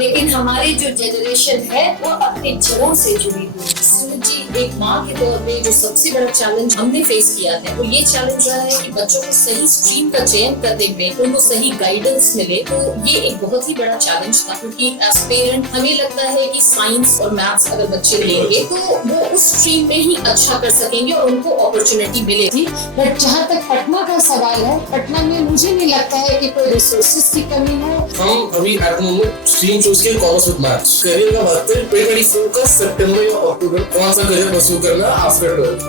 लेकिन हमारी जो जनरेशन है वो अपनी जड़ों से जुड़ी हुई है। जी, एक माँ के तौर पे जो सबसे बड़ा चैलेंज हमने फेस किया है वो ये चैलेंज रहा है कि बच्चों को सही स्ट्रीम का चयन करने में उनको सही गाइडेंस मिले। तो ये एक बहुत ही बड़ा चैलेंज था, क्योंकि एज पेरेंट हमें लगता है कि साइंस और मैथ्स अगर बच्चे लेंगे तो वो उस स्ट्रीम में ही अच्छा कर सकेंगे और उनको अपॉर्चुनिटी मिलेगी। बट जहाँ तक पटना का सवाल है, पटना में मुझे नहीं लगता है कि कोई रिसोर्सेज की कमी है। हम अभी एट मोमेंट स्ट्रीम चूज किया कॉमर्स विद मैथ्स। करियर का बात करें 2024 का सितंबर या अक्टूबर कौन सा करियर परस्यू करना है आफ्टर 12th।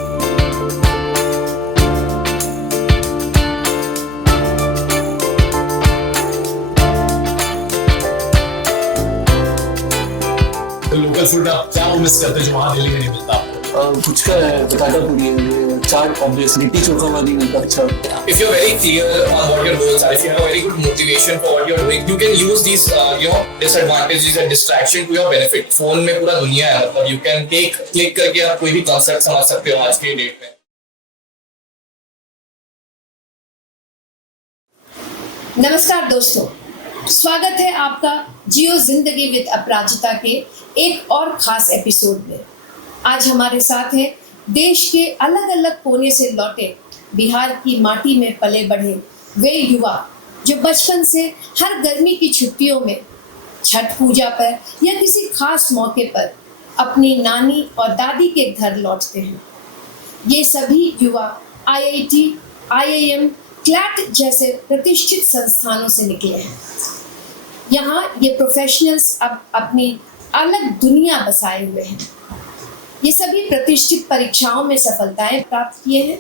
लोकल फूड आप क्या मिस करते हैं जो वहाँ दिल्ली में नहीं मिलता? फुचका है, बताता पूरी है, चाट ऑब्वियसली, लिट्टी चोखा वाली मिलता अच्छा। If you're very clear on what your goals are, if you have a very good motivation for what you're doing, you can use these disadvantages and distraction to your benefit. Phone में पूरा दुनिया है, मतलब you can click करके आप कोई भी concept समझ सकते हो आज के डेट में। नमस्कार दोस्तों, स्वागत है आपका जियो जिंदगी विद अपराजिता के एक और खास एपिसोड में। आज हमारे साथ हैं देश के अलग अलग कोने से लौटे बिहार की माटी में पले बढ़े वे युवा जो बचपन से हर गर्मी की छुट्टियों में छठ पूजा पर या किसी खास मौके पर अपनी नानी और दादी के घर लौटते हैं। ये सभी युवा IIT, IIM, क्लैट जैसे प्रतिष्ठित संस्थानों से निकले हैं। यहाँ ये प्रोफेशनल्स अब अपनी अलग दुनिया बसाए हुए हैं। ये सभी प्रतिष्ठित परीक्षाओं में सफलताएं प्राप्त किए हैं,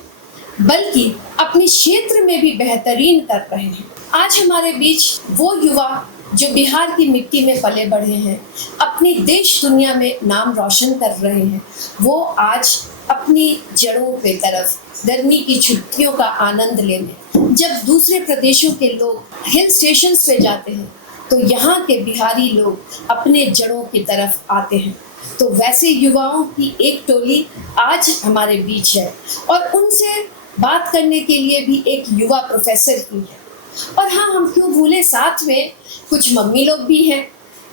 बल्कि अपने क्षेत्र में भी बेहतरीन कर रहे हैं। आज हमारे बीच वो युवा जो बिहार की मिट्टी में पले बढ़े हैं, अपनी देश दुनिया में नाम रोशन कर रहे हैं, वो आज अपनी जड़ों पे तरफ गर्मी की छुट्टियों का आनंद लेने जब दूसरे प्रदेशों के लोग हिल स्टेशंस पे जाते हैं तो यहाँ के बिहारी लोग अपने जड़ों की तरफ आते हैं। तो वैसे युवाओं की एक टोली आज हमारे बीच है और उनसे बात करने के लिए भी एक युवा प्रोफेसर ही है। और हाँ, हम क्यों भूले, साथ में कुछ मम्मी लोग भी हैं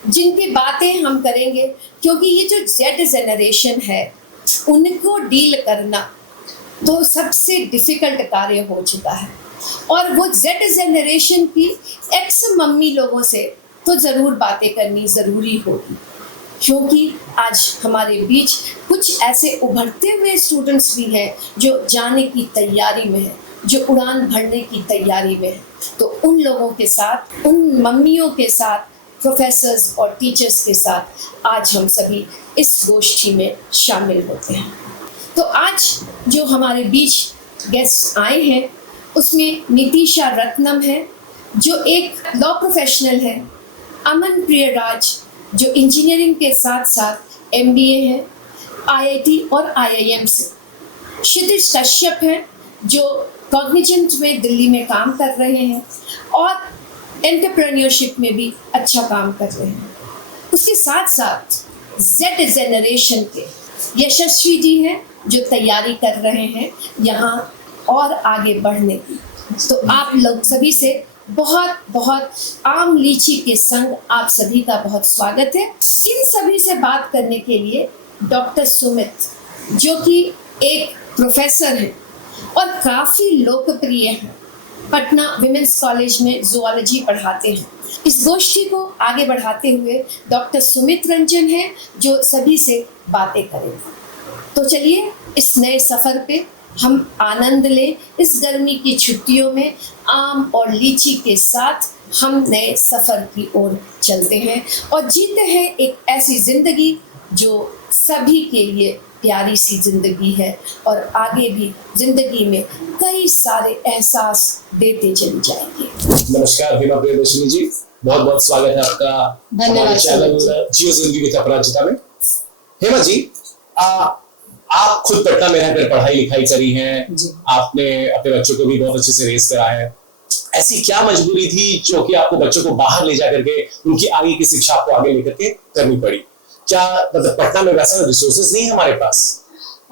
जिनकी बातें हम करेंगे, क्योंकि ये जो Z जनरेशन है उनको डील करना तो सबसे डिफिकल्ट कार्य हो चुका है। और वो Z जनरेशन की एक्स मम्मी लोगों से तो ज़रूर बातें करनी ज़रूरी होगी, क्योंकि आज हमारे बीच कुछ ऐसे उभरते हुए स्टूडेंट्स भी हैं जो जाने की तैयारी में हैं, जो उड़ान भरने की तैयारी में हैं। तो उन लोगों के साथ, उन मम्मियों के साथ, प्रोफेसर्स और टीचर्स के साथ आज हम सभी इस गोष्ठी में शामिल होते हैं। तो आज जो हमारे बीच गेस्ट आए हैं उसमें नितिशा रत्नम है जो एक लॉ प्रोफेशनल है, अमन प्रियराज जो इंजीनियरिंग के साथ साथ MBA है IIT और IIM से, क्षितिज कश्यप है जो कॉग्निजेंट में दिल्ली में काम कर रहे हैं और एंटरप्रेन्योरशिप में भी अच्छा काम कर रहे हैं। उसके साथ साथ Z जनरेशन के यशस्वी जी हैं जो तैयारी कर रहे हैं यहाँ और आगे बढ़ने की। तो आप लोग सभी से बहुत बहुत आम लीची के संग आप सभी का बहुत स्वागत है। इन सभी से बात करने के लिए डॉक्टर सुमित जो कि एक प्रोफेसर हैं और काफ़ी लोकप्रिय हैं, पटना विमेंस कॉलेज में जूलॉजी पढ़ाते हैं। इस गोष्ठी को आगे बढ़ाते हुए डॉक्टर सुमित रंजन हैं जो सभी से बातें करेंगे। तो चलिए इस नए सफ़र पे हम आनंद लें। इस गर्मी की छुट्टियों में आम और लीची के साथ हम नए सफ़र की ओर चलते हैं और जीते हैं एक ऐसी ज़िंदगी जो सभी के लिए प्यारी सी ज़िंदगी है और आगे भी ज़िंदगी में कई सारे एहसास देते चली जाएंगे। नमस्कार हेमा प्रियदर्शनी जी, बहुत बहुत स्वागत है आपका हमारे चैनल जियो जिंदगी विद अपराजिता में। हेमा जी, आप खुद पटना में रहकर पढ़ाई लिखाई करी है, आपने अपने बच्चों को भी बहुत अच्छे से रेस करा है। ऐसी क्या मजबूरी थी जो कि आपको बच्चों को बाहर ले जा करके उनकी आगे की शिक्षा को आगे लेकर के करनी पड़ी? क्या मतलब पटना में वैसा रिसोर्सेज नहीं है हमारे पास?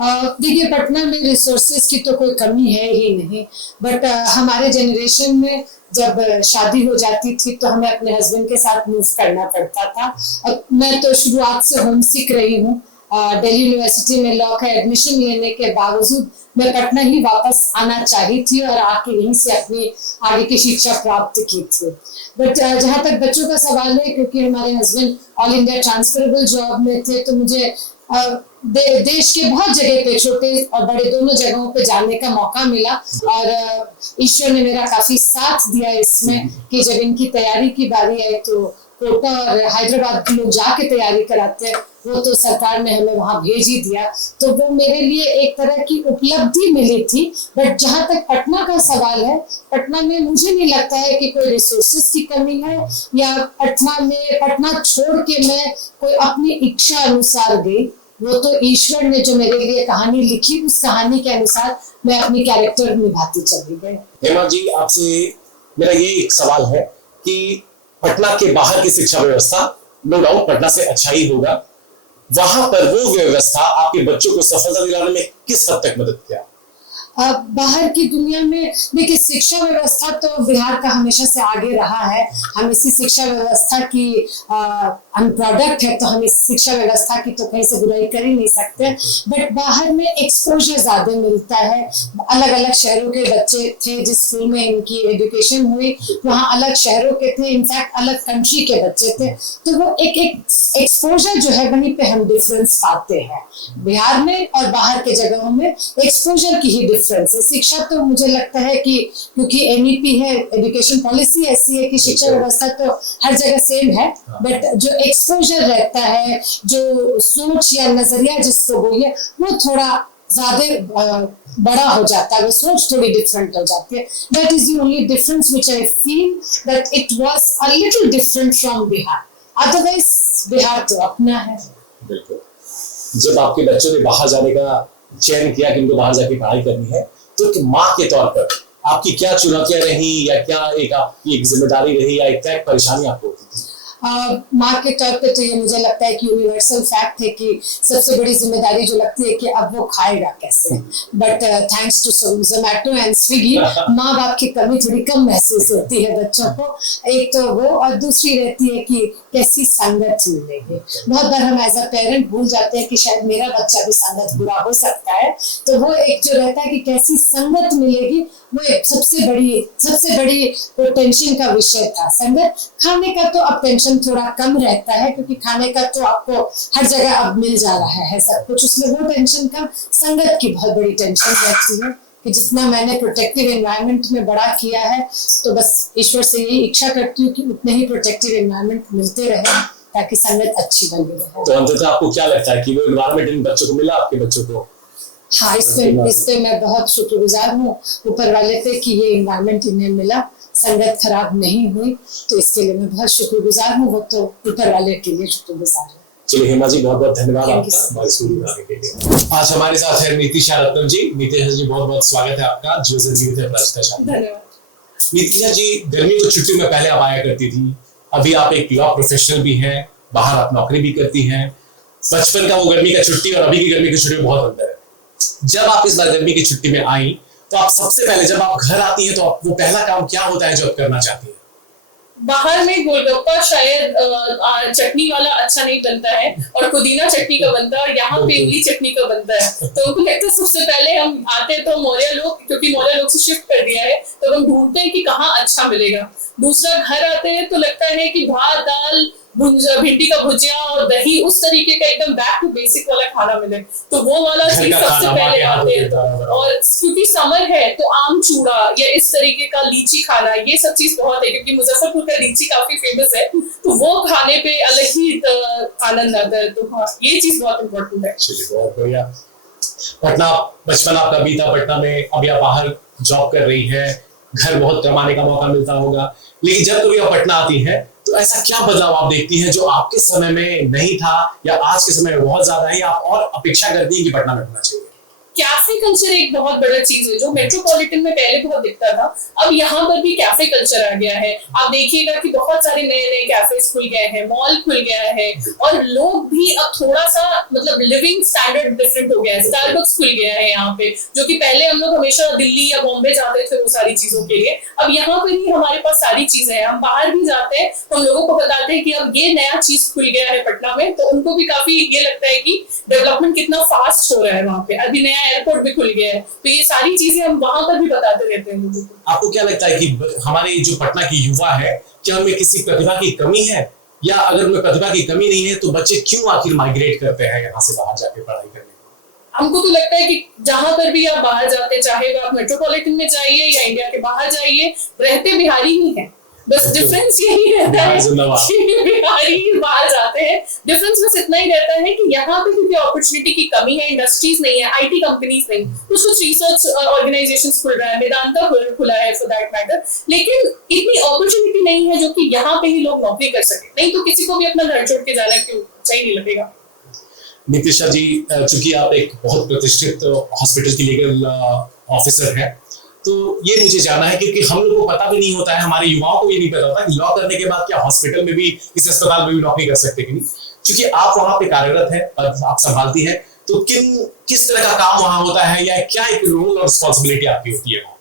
देखिए, पटना में रिसोर्सेज की तो कोई कमी है ही नहीं, बट हमारे जनरेशन में जब शादी हो जाती थी तो हमें अपने हस्बैंड के साथ मूव करना पड़ता था। और मैं तो शुरुआत से होम सिक रही हूँ। दिल्ली यूनिवर्सिटी में लॉ का एडमिशन लेने के बावजूद मैं पटना ही वापस आना चाही थी और आके यहीं से अपनी आगे की शिक्षा प्राप्त की थी। बट जहाँ तक बच्चों का सवाल है, क्योंकि हमारे husband all India transferable job में थे, तो मुझे देश के बहुत जगह पे, छोटे और बड़े दोनों जगहों पे जाने का मौका मिला। और ईश्वर ने मेरा काफी साथ दिया इसमें कि जब इनकी तैयारी की बारी आई तो कोटा और हैदराबाद लोग जाके तैयारी कराते हैं, वो तो सरकार ने हमें वहां भेज ही दिया। तो वो मेरे लिए एक तरह की उपलब्धि मिली थी। बट जहाँ तक पटना का सवाल है, पटना में मुझे नहीं लगता है कि कोई रिसोर्सेज की कमी है, या पटना छोड़ के मैं कोई अपनी इच्छा अनुसार गई। वो तो ईश्वर ने जो मेरे लिए कहानी लिखी, उस कहानी के अनुसार मैं अपनी कैरेक्टर निभाती चली गई। हेमा जी, आपसे मेरा ये एक सवाल है कि पटना के बाहर की शिक्षा व्यवस्था नो डाउट पटना से अच्छा ही होगा, वहां पर वो व्यवस्था आपके बच्चों को सफलता दिलाने में किस हद तक मदद किया? बाहर की दुनिया में देखिए, शिक्षा व्यवस्था तो बिहार का हमेशा से आगे रहा है। हम इसी शिक्षा व्यवस्था की हम प्रोडक्ट है, तो हम इस शिक्षा व्यवस्था की तो कहीं से बुराई कर ही नहीं सकते। बट बाहर में एक्सपोजर ज्यादा मिलता है। अलग अलग शहरों के बच्चे थे जिस स्कूल में इनकी एजुकेशन हुई, वहाँ अलग शहरों के थे, इनफैक्ट अलग कंट्री के बच्चे थे। तो वो एक एक्सपोजर जो है, वहीं पे हम डिफरेंस पाते हैं। बिहार में और बाहर के जगहों में एक्सपोजर की ही शिक्षा तो मुझे लगता है कि क्योंकि एनईपी है, एजुकेशन पॉलिसी ऐसी है कि शिक्षा व्यवस्था तो हर जगह सेम है, बट जो एक्सपोजर रहता है, जो सोच या नजरिया जिसको बोलिए, वो थोड़ा ज्यादा बड़ा हो जाता है, वो सोच थोड़ी डिफरेंट हो जाती है। That is the only difference which I feel that it was a little different from Bihar. Otherwise Bihar तो अपना है। बिल्कुल। जब आपके बच्चों ने बाहर जाने का चयन किया कि उनको बाहर जाके पढ़ाई करनी है, तो एक माँ के तौर पर आपकी क्या चुनौतियां रही, या क्या आपकी एक जिम्मेदारी रही, या एक क्या परेशानी आपको होती थी? माँ के तौर पे तो ये मुझे लगता है कि यूनिवर्सल फैक्ट है कि सबसे बड़ी जिम्मेदारी जो लगती है कि अब वो खाएगा कैसे। But thanks to Zomato and Swiggy, माँ बाप की कमी थोड़ी कम महसूस होती है बच्चों को। एक तो वो, और दूसरी रहती है कि कैसी संगत मिलेगी। बहुत बार हम एज अ पेरेंट भूल जाते हैं कि शायद मेरा बच्चा भी संगत बुरा हो सकता है। तो वो एक जो रहता है कि कैसी संगत मिलेगी, वो एक सबसे बड़ी टेंशन का विषय था। संगत, खाने का तो अब टेंशन थोड़ा कम रहता है, क्योंकि खाने का तो आपको हर जगह अब मिल जा रहा है सब कुछ, उसमें वो टेंशन कम। संगत की बहुत बड़ी टेंशन रहती है कि जितना मैंने प्रोटेक्टिव एनवायरनमेंट में बड़ा किया है, तो बस ईश्वर से यही इच्छा करती हूँ कि उतने ही प्रोटेक्टिव एनवायरनमेंट मिलते रहे ताकि संगत अच्छी बनी रहे। तो अंततः आपको क्या लगता है कि वो एनवायरनमेंट इन बच्चों को मिला, आपके बच्चों को? हाँ, इस पे मैं बहुत शुक्रगुजार हूँ ऊपर वाले पे कि ये एनवायरनमेंट इन्हें मिला, संगत खराब नहीं हुई, तो इसके लिए मैं बहुत शुक्रगुजार हूँ। वो तो ऊपर वाले के लिए शुक्रगुजार है। चलिए हेमा जी, बहुत बहुत धन्यवाद आपका हमारे स्टूडियो में आने के लिए। आज हमारे साथ है नीतिशा रत्नम जी। नीतिशा जी, बहुत बहुत स्वागत है आपका जियो जिंदगी विद अपराजिता। धन्यवाद। नीतिशा जी, गर्मी की छुट्टी में पहले आप आया करती थी, अभी आप एक लॉ प्रोफेशनल भी हैं, बाहर आप नौकरी भी करती हैं। बचपन का वो गर्मी का छुट्टी और अभी की गर्मी की छुट्टी में बहुत अंतर है। जब आप इस बार गर्मी की छुट्टी में आई, तो आप सबसे पहले जब आप घर आती हैं तो वो पहला काम क्या होता है जो आप करना चाहती हैं? बाहर में गोलगप्पा शायद चटनी वाला अच्छा नहीं बनता है, और पुदीना चटनी का बनता है, और यहाँ पे इमली चटनी का बनता है। तो उनको लगता है सबसे पहले हम आते तो मौर्य लोग, क्योंकि मौर्य लोग से शिफ्ट कर दिया है, तो हम ढूंढते हैं कि कहाँ अच्छा मिलेगा। दूसरा, घर आते हैं तो लगता है कि भात, दाल, भिंडी का भुजिया और दही, उस तरीके का एकदम बैक टू बेसिक वाला खाना मिले, तो वो वाला चीज सबसे पहले आते हैं। और क्योंकि समर है तो आम चूड़ा या इस तरीके का लीची खाना, ये सब चीज बहुत है, क्योंकि मुजफ्फरपुर का लीची काफी फेमस है, तो वो खाने पे अलग ही आनंद आता है। तो हाँ, ये चीज बहुत इम्पोर्टेंट है। बहुत बढ़िया। पटना, बचपन आपका बीता पटना में, अभी आप बाहर जॉब कर रही है, घर बहुत कमाने का मौका मिलता होगा, लेकिन जब कभी आप पटना आती है तो ऐसा क्या बदलाव आप देखती हैं जो आपके समय में नहीं था, या आज के समय में बहुत ज्यादा है, या आप और अपेक्षा करती हैं कि पटना में होना चाहिए? कैफे कल्चर एक बहुत बड़ा चीज है जो मेट्रोपॉलिटन में पहले बहुत दिखता था, अब यहाँ पर भी कैफे कल्चर आ गया है। आप देखिएगा कि बहुत सारे नए नए कैफेज खुल गए हैं, मॉल खुल गया है, और लोग भी अब थोड़ा सा मतलब लिविंग स्टैंडर्ड डिफरेंट हो गया है। स्टारबक्स खुल गया है यहाँ पे, जो कि पहले हम लोग हमेशा दिल्ली या बॉम्बे जाते थे वो सारी चीजों के लिए, अब यहाँ पर ही हमारे पास सारी चीजें हैं। हम बाहर भी जाते हैं तो हम लोगों को बताते हैं कि अब ये नया चीज खुल गया है पटना में, तो उनको भी काफी ये लगता है कि डेवलपमेंट कितना फास्ट हो रहा है वहाँ पे। अभी नया एयरपोर्ट भी खुल गया है, तो ये सारी चीजें हम वहां पर भी बताते रहते हैं लोगों को। आपको क्या लगता है कि हमारे जो पटना की युवा है, क्या उनमें किसी प्रतिभा की कमी है, या अगर उनमें प्रतिभा की कमी नहीं है तो बच्चे क्यों आखिर माइग्रेट करते हैं यहाँ से बाहर जाके पढ़ाई करने? हमको तो लगता है कि जहां पर भी आप बाहर जाते हैं, चाहे वो आप मेट्रोपॉलिटन में जाइए या इंडिया के बाहर जाइए, रहते बिहारी ही हैं। बस डिफरेंस यही रहता है कि बिहारी बाहर जाते हैं। डिफरेंस बस इतना ही रहता है कि यहाँ पे क्योंकि अपॉर्चुनिटी की कमी है, इंडस्ट्रीज नहीं है, आईटी कंपनीज नहीं, कुछ रिसर्च ऑर्गेनाइजेशंस खुल रहा है, वेदांता खुला है फॉर दैट मैटर, लेकिन इतनी अपॉर्चुनिटी नहीं है जो कि यहाँ पे ही लोग नौकरी कर सके। नहीं तो किसी को भी अपना घर छोड़ के जाना क्यों सही नहीं लगेगा। नितिशा जी, चूंकि आप एक बहुत प्रतिष्ठित हॉस्पिटल की लीगल ऑफिसर हैं, तो ये मुझे जानना है, क्योंकि हम लोगों को पता भी नहीं होता है, हमारे युवाओं को ये नहीं पता होता कि लॉ करने के बाद क्या हॉस्पिटल में भी, इस अस्पताल में भी नौकरी कर सकते कि नहीं। क्योंकि आप वहां पे कार्यरत हैं और आप संभालती हैं, तो किस तरह का काम वहां होता है, या क्या एक रोल और रिस्पॉन्सिबिलिटी आपकी होती है?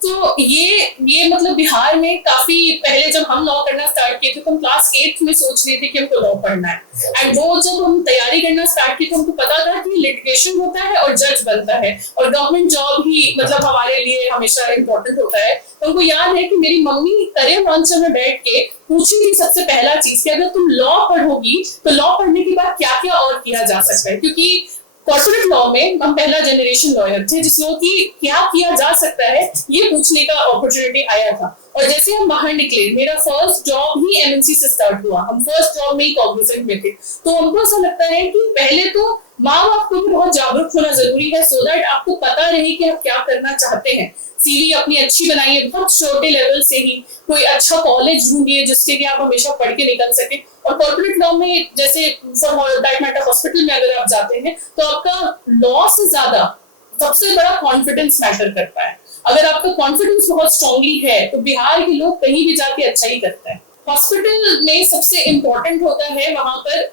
तो ये मतलब बिहार में काफी पहले जब हम लॉ करना स्टार्ट किए थे तो हम क्लास 8 में सोच रहे थे कि हमको लॉ पढ़ना है, एंड वो जब हम तैयारी करना स्टार्ट किए तो हमको पता था कि लिटिगेशन होता है और जज बनता है, और गवर्नमेंट जॉब ही मतलब हमारे लिए हमेशा इम्पोर्टेंट होता है। तो हमको याद है कि मेरी मम्मी करियर लॉन्चर में बैठ के पूछी थी सबसे पहला चीज कि अगर तुम लॉ पढ़ोगी तो लॉ पढ़ने के बाद क्या क्या और किया जा सकता है, क्योंकि कॉर्पोरेट लॉ में हम पहला जनरेशन लॉयर थे जिसमें कि क्या किया जा सकता है ये पूछने का अपॉर्चुनिटी आया था। और जैसे हम बाहर निकले, मेरा फर्स्ट जॉब ही एमएनसी से स्टार्ट हुआ, हम फर्स्ट जॉब में ही कॉग्निजेंट में थे। तो हमको ऐसा लगता है कि पहले तो माँ बाप को भी बहुत जागरूक होना जरूरी है, सो दैट आपको पता रहे कि आप क्या करना चाहते हैं। सीवी अपनी अच्छी बनाइए, बहुत छोटे लेवल से ही कोई अच्छा कॉलेज ढूंढिए जिसके लिए आप हमेशा पढ़ के निकल सके। और कॉर्पोरेट लॉ में जैसे फॉर दैट मैटर हॉस्पिटल में अगर आप जाते हैं तो आपका लॉ से ज्यादा सबसे बड़ा कॉन्फिडेंस मैटर करता है। अगर आपका कॉन्फिडेंस बहुत स्ट्रांगली है तो बिहार के लोग कहीं भी जाके अच्छा ही करते हैं। हॉस्पिटल में सबसे इम्पोर्टेंट होता है वहां पर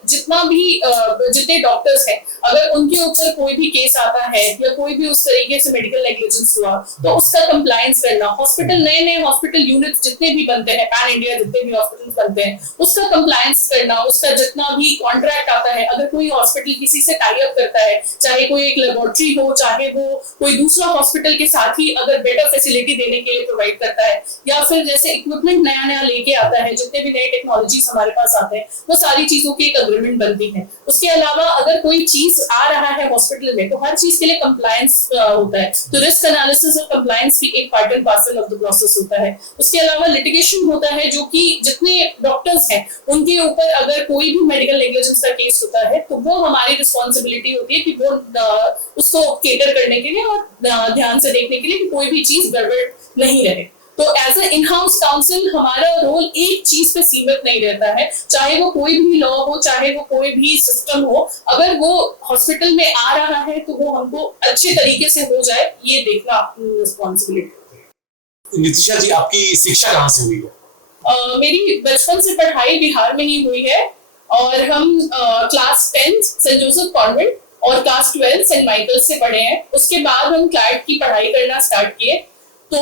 जितने डॉक्टर्स हैं, अगर उनके ऊपर कोई भी केस आता है या कोई भी उस तरीके से मेडिकल नेग्लिजेंस हुआ तो उसका कंप्लायंस करना। हॉस्पिटल नए हॉस्पिटल यूनिट्स जितने भी बनते हैं, पैन इंडिया जितने भी हॉस्पिटल बनते हैं, उसका कंप्लायंस करना, उसका जितना भी कॉन्ट्रैक्ट आता है, अगर कोई हॉस्पिटल किसी से टाई अप करता है, चाहे कोई एक लेबोरेटरी हो, चाहे वो कोई दूसरा हॉस्पिटल के साथ ही अगर बेटर फैसिलिटी देने के लिए प्रोवाइड करता है, या फिर जैसे इक्विपमेंट नया नया लेके आता है, जितने भी नए टेक्नोलॉजीज हमारे पास आते हैं, वो सारी चीजों की एक अग्रीमेंट बनती है। उसके अलावा अगर कोई चीज आ रहा है हॉस्पिटल में तो हर चीज के लिए कंप्लायंस होता है, तो रिस्क एनालिसिस और कंप्लायंस भी एक part and parcel of the process होता है। उसके अलावा लिटिगेशन होता है, जो कि जितने डॉक्टर्स हैं उनके ऊपर अगर कोई भी मेडिकल नेग्लिजेंस का केस होता है तो वो हमारी रिस्पॉन्सिबिलिटी होती है कि वो उसको केटर करने के लिए और ध्यान से देखने के लिए कि कोई भी चीज गड़बड़ नहीं रहे। तो as a in house council हमारा रोल एक चीज पे सीमित नहीं रहता है, चाहे वो कोई भी लॉ हो, चाहे वो कोई भी सिस्टम हो, अगर वो हॉस्पिटल में आ रहा है तो वो हमको अच्छे तरीके से हो जाए, ये देखना रिस्पॉन्सिबिलिटी। नितिशा जी, आपकी शिक्षा कहाँ से हुई है? मेरी बचपन से पढ़ाई बिहार में ही हुई है, और हम क्लास 10 सेंट जोसेफ कॉन्वेंट और क्लास 12 सेंट माइकल से पढ़े हैं। उसके बाद हम क्लैट की पढ़ाई करना स्टार्ट किए। तो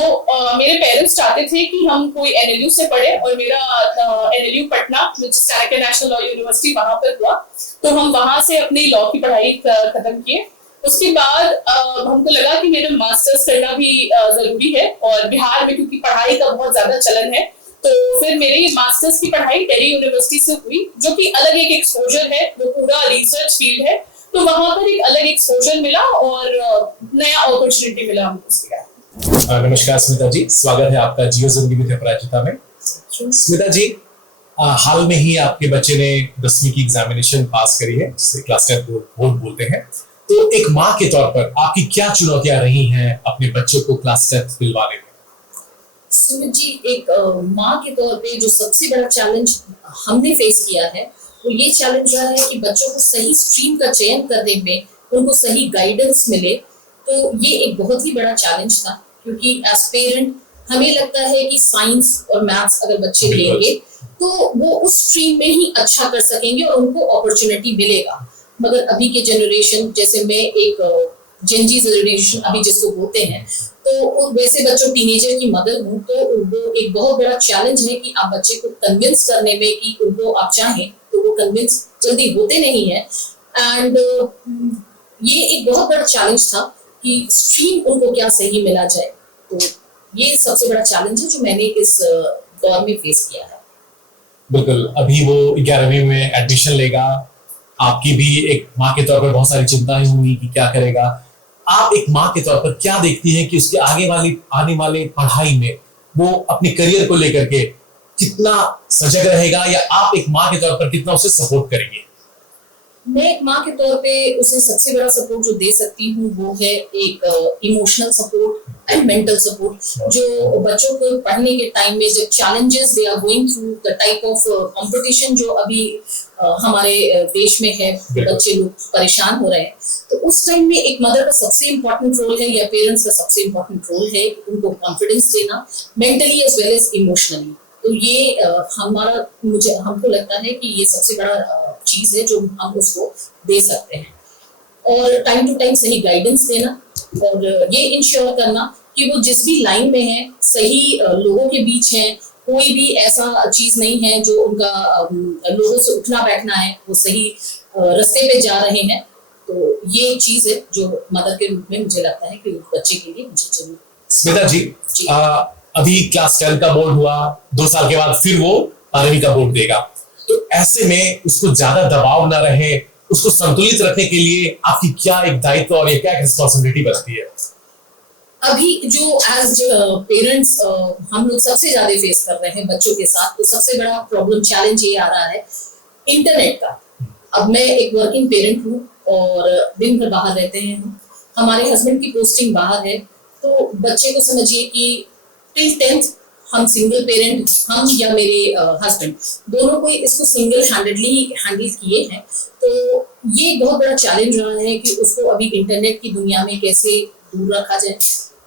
मेरे पेरेंट्स चाहते थे कि हम कोई एनएलयू से पढ़े, और मेरा NLU Patna Chanakya national law university वहां पर हुआ, तो हम वहां से अपनी लॉ की पढ़ाई खत्म किए। उसके बाद हमको लगा कि मेरा मास्टर्स करना भी जरूरी है, और बिहार में क्योंकि पढ़ाई का बहुत ज्यादा चलन है, तो फिर मेरी मास्टर्स की पढ़ाई दिल्ली यूनिवर्सिटी से हुई, जो कि अलग एक एक्सपोजर है, वो पूरा रिसर्च फील्ड है, तो वहां पर एक अलग एक्सपोजर मिला और नया अपॉर्चुनिटी मिला हमको उसके बाद। नमस्कार स्मिता जी, स्वागत है आपका जियो जिंदगी विद अपराजिता में। स्मिता जी, हाल में ही आपके बच्चे ने 10वीं की एग्जामिनेशन पास करी है, जिसे क्लास 10 बोर्ड बोलते हैं। तो एक माँ के तौर पर आपकी क्या चुनौतियां रही हैं अपने बच्चों को क्लास 10 दिलवाने में? सुमित जी, एक माँ के तौर पे जो सबसे बड़ा चैलेंज हमने फेस किया है वो ये चैलेंज रहा है कि बच्चों को सही स्ट्रीम का चयन करने में उनको सही गाइडेंस मिले, तो ये एक बहुत ही बड़ा चैलेंज था। क्योंकि एज पेरेंट हमें लगता है कि साइंस और मैथ्स अगर बच्चे लेंगे तो वो उस स्ट्रीम में ही अच्छा कर सकेंगे और उनको अपॉर्चुनिटी मिलेगा। मगर अभी के जनरेशन, जैसे मैं एक जेनजी जनरेशन अभी जिसको बोलते हैं, तो वैसे बच्चों टीनेजर की मदर हूँ, तो वो एक बहुत बड़ा चैलेंज है कि आप बच्चे को कन्विंस करने में कि उनको आप चाहें तो वो कन्विंस जल्दी होते नहीं है। एंड ये एक बहुत बड़ा चैलेंज था कि स्ट्रीम उनको क्या सही मिला जाए। तो ये सबसे बड़ा चैलेंज है जो मैंने इस दौर में फेस किया है। बिल्कुल, अभी वो 11वीं में एडमिशन लेगा, आपकी भी एक माँ के तौर पर बहुत सारी चिंताएं होंगी कि क्या करेगा। आप एक माँ के तौर पर क्या देखती हैं कि उसके आने वाले पढ़ाई में वो अपने करियर को लेकर के कितना सजग रहेगा, या आप एक माँ के तौर पर कितना उसे सपोर्ट करेंगे? मैं एक माँ के तौर पे उसे सबसे बड़ा सपोर्ट जो दे सकती हूँ वो है एक emotional support and mental support. जो बच्चों को पढ़ने के टाइम में जब challenges they are going through the type of competition जो अभी हमारे देश में है, बच्चे लोग परेशान हो रहे हैं, तो उस टाइम में एक मदर का सबसे इम्पोर्टेंट रोल है या पेरेंट्स का सबसे इम्पोर्टेंट रोल है उनको कॉन्फिडेंस देना, mentally as well as emotionally. तो ये हमको लगता है कि ये सबसे बड़ा चीज है जो हम उसको दे सकते हैं। और टाइम टू टाइम सही गाइडेंस देना और ये इंश्योर करना कि वो जिस भी लाइन में है सही लोगों के बीच है, कोई भी ऐसा चीज नहीं है जो उनका लोगों से उठना बैठना है, वो सही रास्ते पे जा रहे हैं। तो ये चीज है जो मदर के रूप में मुझे लगता है कि बच्चे के लिए मुझे जरूर। स्मिता जी, अभी क्लास 10 का बोर्ड हुआ, 2 साल के बाद फिर वो 12वीं का बोर्ड देगा, तो ऐसे में उसको ज्यादा दबाव ना रहे, उसको संतुलित रखने के लिए आपकी क्या एक दायित्व और ये क्या एक रिस्पॉन्सिबिलिटी बनती है? अभी जो एज पेरेंट्स हम लोग सबसे ज्यादा फेस कर रहे हैं बच्चों के साथ, तो सबसे बड़ा प्रॉब्लम चैलेंज ये आ रहा है इंटरनेट का। अब मैं एक वर्किंग पेरेंट हूँ और दिन भर बाहर रहते हैं, हमारे हस्बैंड की पोस्टिंग बाहर है, तो बच्चे को समझिए कि टिल 10th हम सिंगल पेरेंट, हम या मेरे हस्बैंड दोनों को इसको सिंगल हैंडेडली हैंडल किए हैं। तो ये बहुत बड़ा चैलेंज रहा है कि उसको अभी इंटरनेट की दुनिया में कैसे दूर रखा जाए,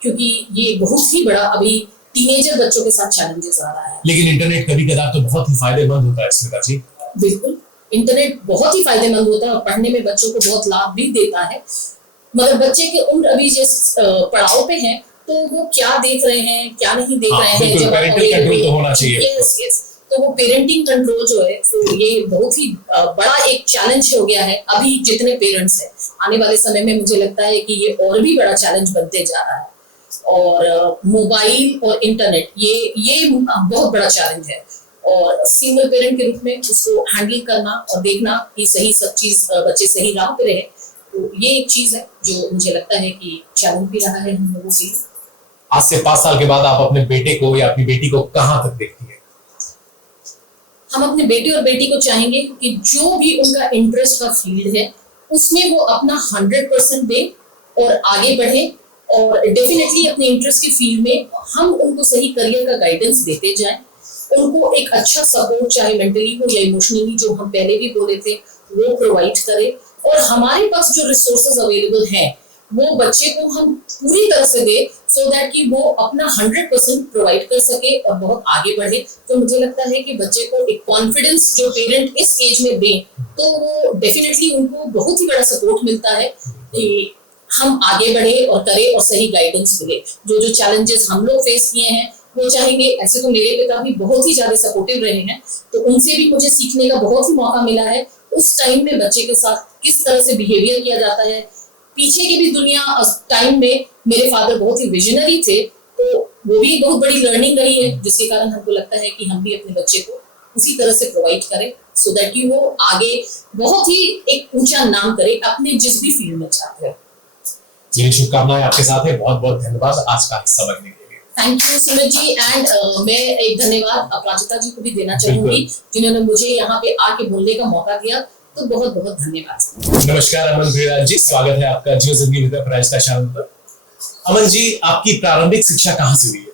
क्योंकि ये बहुत ही बड़ा अभी टीनेजर बच्चों के साथ चैलेंजेस आ रहा है। लेकिन इंटरनेट कभी कदार तो बहुत ही फायदेमंद होता है स्मिता जी। बिल्कुल, इंटरनेट बहुत ही फायदेमंद होता है और पढ़ने में बच्चों को बहुत लाभ भी देता है। मगर बच्चे के उम्र अभी जिस पड़ाव पे हैं, तो वो क्या देख रहे हैं क्या नहीं देख रहे हैं, जब पेरेंटल कंट्रोल तो होना चाहिए। यस, तो वो पेरेंटिंग कंट्रोल जो है, तो ये बहुत ही बड़ा एक चैलेंज हो गया है अभी जितने पेरेंट्स हैं। आने वाले समय में मुझे लगता है कि ये और भी बड़ा चैलेंज बनते जा रहा है। और मोबाइल और इंटरनेट ये बहुत बड़ा चैलेंज है, और सिंगल पेरेंट के रूप में उसको हैंडल करना और देखना कि सही सब चीज बच्चे सही राह पे रहे, तो ये एक चीज है जो मुझे लगता है कि चैलेंज भी रहा है हम लोगों के लिए। आज से 5 साल के बाद आप अपने बेटे को या अपनी बेटी को कहाँ तक देखती है? हम अपने बेटे और बेटी को चाहेंगे कि जो भी उनका इंटरेस्ट का फील्ड है उसमें वो अपना 100% दे और आगे बढ़े, और डेफिनेटली अपने इंटरेस्ट के फील्ड में हम उनको सही करियर का गाइडेंस देते जाएं, उनको एक अच्छा सपोर्ट चाहे मेंटली हो या इमोशनली, जो हम पहले भी बोले थे, वो प्रोवाइड करें। और हमारे पास जो रिसोर्सेज अवेलेबल हैं वो बच्चे को हम पूरी तरह से दे, सो दैट कि वो अपना 100% प्रोवाइड कर सके और बहुत आगे बढ़े। तो मुझे लगता है कि बच्चे को एक कॉन्फिडेंस जो पेरेंट इस एज में दें, तो वो डेफिनेटली उनको बहुत ही बड़ा सपोर्ट मिलता है कि हम आगे बढ़े और करें और सही गाइडेंस मिले। जो जो चैलेंजेस हम लोग फेस किए हैं वो चाहेंगे, ऐसे तो मेरे पिता भी बहुत ही ज्यादा सपोर्टिव रहे हैं, तो उनसे भी मुझे सीखने का बहुत ही मौका मिला है उस टाइम में बच्चे के साथ किस तरह से बिहेवियर किया जाता है। पीछे की भी दुनिया टाइम में मेरे फादर बहुत ही विजनरी थे, तो वो भी बहुत बड़ी लर्निंग रही है, जिसके कारण हमको लगता है कि हम भी अपने बच्चे को उसी तरह से प्रोवाइड करें, सो दैट कि वो आगे बहुत ही एक ऊंचा नाम करे अपने जिस भी फील्ड में चाहते हैं। मेरी शुभकामनाएं आपके साथ है। बहुत बहुत धन्यवाद आज का हिस्सा बनने के लिए। Thank you Sumit ji, and मैं एक धन्यवाद अपराजिता जी को भी देना चाहूंगी जिन्होंने मुझे यहाँ पे आके बोलने का मौका दिया, तो बहुत बहुत धन्यवाद। नमस्कार अमन भैया जी, स्वागत है आपका जियो जिंदगी विद अपराजिता चैनल पर। अमन जी, आपकी प्रारंभिक शिक्षा कहाँ से हुई है?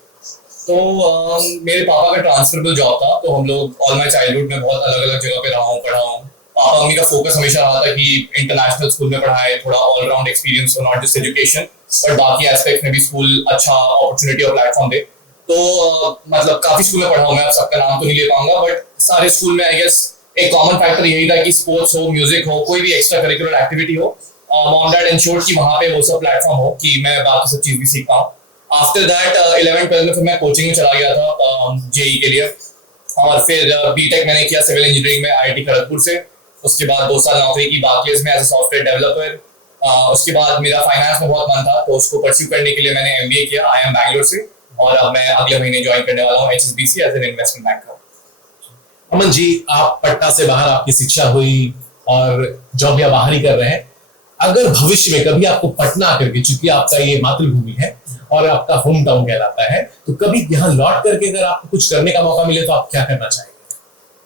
तो मेरे पापा का ट्रांसफरेबल जॉब था, तो हम लोग ऑल माय चाइल्डहुड में बहुत अलग अलग जगह पे रहा हूँ, पढ़ा हूँ। पापा मम्मी का फोकस हमेशा रहा था कि इंटरनेशनल स्कूल में पढ़ाए, थोड़ा ऑलराउंड एक्सपीरियंस हो, नॉट जस्ट एजुकेशन बट बाकी एस्पेक्ट में भी स्कूल अच्छा अपॉर्चुनिटी और प्लेटफॉर्म दे। तो मतलब काफी स्कूल में पढ़ा हूँ मैं, अब सबका नाम तो नहीं ले पाऊंगा, बट सारे स्कूल में आई गेस एक कॉमन फैक्टर यही था कि स्पोर्ट्स हो, म्यूजिक हो, कोई भी एक्स्ट्रा करिकुलर एक्टिविटी हो, मॉम डैड इंश्योर्ड कि वहाँ पे वो सब प्लेटफॉर्म हो कि मैं बाकी सब चीज भी सीख पाऊँ। आफ्टर दैट 11th-12th में फिर मैं कोचिंग में चला गया था जेई के लिए, और फिर बीटेक मैंने किया सिविल इंजीनियरिंग में IIT खड़गपुर से। उसके बाद 2 साल नौकरी की बार्कलेज में एज ए सॉफ्टवेयर डेवलपर। उसके बाद मेरा फाइनेंस में बहुत मन था तो उसको परस्यू करने के लिए मैंने MBA किया IIM बैंगलोर से, और अब मैं अगले महीने ज्वाइन करने वाला हूँ HSBC as an investment banker. Aman ji, आप पटना से बाहर आपकी शिक्षा हुई और जॉब या बाहर ही कर रहे हैं, अगर भविष्य में कभी आपको पटना आकर के, चूंकि आपका ये मातृभूमि है और आपका होम टाउन कहलाता है, तो कभी यहाँ लौट करके अगर आपको कुछ करने का मौका मिले तो आप क्या करना चाहेंगे?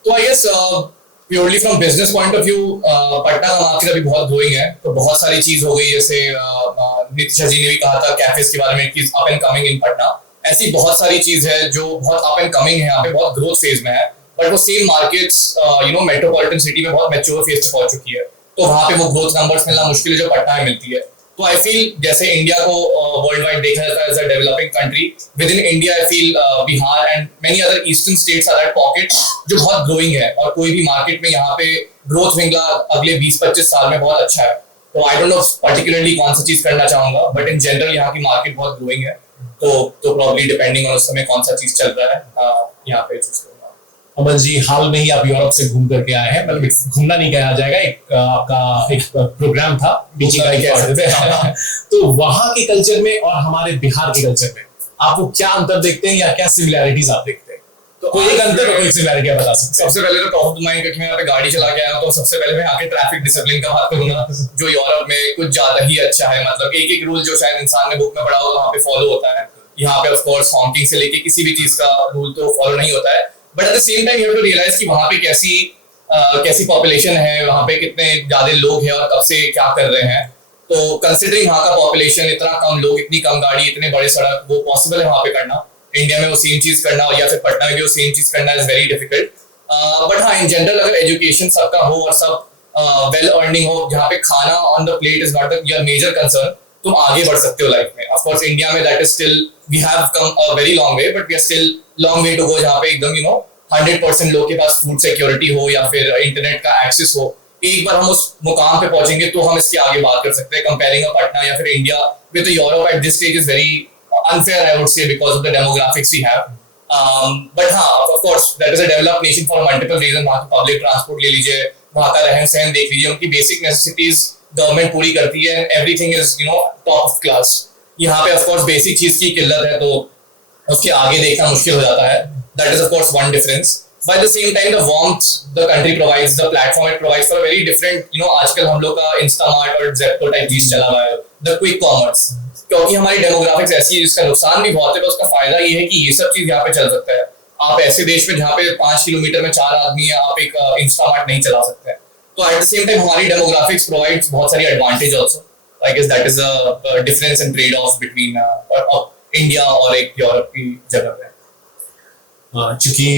तो I guess purely from business point of view Patna का मार्केट अभी बहुत ग्रोइंग है, तो बहुत सारी चीज हो गई, जैसे नितिशा जी ने भी कहा था कैफेज के बारे में कि up and coming in Patna. ऐसी बहुत सारी चीज है जो बहुत अप एंड कमिंग है, यहाँ पे बहुत ग्रोथ फेज में है, बट वो सेम मार्केट्स मेट्रोपॉलिटन सिटी में बहुत मैच्योर फेज पे पहुंच चुकी है, तो वहाँ पे वो ग्रोथ नंबर्स मिलना मुश्किल है जो पटना में मिलती है। तो आई फील जैसे इंडिया को वर्ल्ड वाइड देखा जाता है as a developing country, with in India I feel Bihar and many other eastern states are that pocket जो बहुत ग्रोइंग है, और कोई भी मार्केट में यहाँ पे ग्रोथ विंगला अगले 20-25 साल में बहुत अच्छा है। तो आई डोंट नो पर्टिकुलरली कौन सी चीज करना चाहूंगा, बट इन जनरल यहाँ की मार्केट बहुत ग्रोइंग है, तो प्रॉब्ली डिपेंडिंग ऑन उस समय कौन सा चीज चल रहा है यहाँ पे चूज करूंगा। अमन जी, हाल में ही आप यूरोप से घूम करके आए हैं, मतलब घूमना नहीं कहा जाएगा, एक आपका एक प्रोग्राम था बीजी का कह सकते हैं तो वहां के कल्चर में और हमारे बिहार के कल्चर में आप वो क्या अंतर देखते हैं या क्या सिमिलैरिटीज आप देखते हैं? तो कोई एक अंतर और कोई सिमिलैरिटी आप बता सकते हैं? सबसे पहले तो टॉप ऑफ माइंड क्योंकि मैं यहाँ पे गाड़ी चला के आया, तो सबसे पहले मैं यहाँ के ट्रैफिक डिसिप्लिन का बात करूंगा जो यूरोप में कुछ ज्यादा ही अच्छा है। मतलब एक एक रूल जो शायद इंसान ने बुक में पढ़ा होगा वहाँ पे फॉलो होता है। यहाँ पे ऑफ कोर्स हॉकिंग से लेके किसी भी चीज का रूल तो फॉलो नहीं होता है, but at the same time you have to realise कि वहाँ पे कैसी पॉपुलेशन है, वहाँ पे कितने ज्यादा लोग हैं और कब से क्या कर रहे हैं। तो कंसिडरिंग वहाँ का पॉपुलेशन, इतना कम लोग, इतनी कम गाड़ी, इतने बड़े सड़क, वो पॉसिबल है वहाँ पे करना। इंडिया में वो सेम चीज करना या फिर पटना में भी वो सेम चीज करना इज वेरी डिफिकल्ट। बट हाँ, इन जनरल अगर एजुकेशन सबका हो और सब वेल अर्निंग हो, जहाँ पे खाना on the plate is not your major concern, तुम आगे बढ़ सकते हो लाइफ में। ऑफ कोर्स इंडिया में that is still we have come a very long way, but we are still long way to go, जहाँ पे एकदम 100% लोग के पास फूड सिक्योरिटी हो या फिर इंटरनेट का एक्सेस हो। एक बार हम उस मुकाम पे पहुंचेंगे तो हम इसके आगे बात कर सकते हैं। कंपेयरिंग पटना या फिर India with Europe at this stage is very unfair, I would say, because of the demographics we have. But हाँ, of course, that is a developed nation for multiple reasons. वहाँ की public transport ले लीजिए, वहाँ का रहन सहन देख लीजिए, उनकी basic necessities गवर्नमेंट पूरी करती है, everything is top of class. यहाँ पे of course basic चीज की किल्लत है, तो उसके आगे देखना मुश्किल हो जाता है. That is of course one difference. But at the same time, the warmth the country provides, the platform it provides for a very different, आजकल हम लोग का Instamart और Zepto टाइप चीज चला हुआ है, the quick commerce. क्योंकि हमारी डेमोग्राफिक्स ऐसी है जिसका नुकसान भी बहुत है, उसका फायदा ये है कि ये सब चीज यहाँ पे चल सकता है। आप ऐसे देश में जहाँ पे 5 किलोमीटर में 4 आदमी है, आप एक इंस्टामार्ट नहीं चला सकते हैं। तो एट द सेम टाइम हमारी डेमोग्राफिक्स प्रोवाइड्स बहुत सारी advantage also. I guess that is a difference in trade off between India और एक यूरोप की जगह पे। चूंकि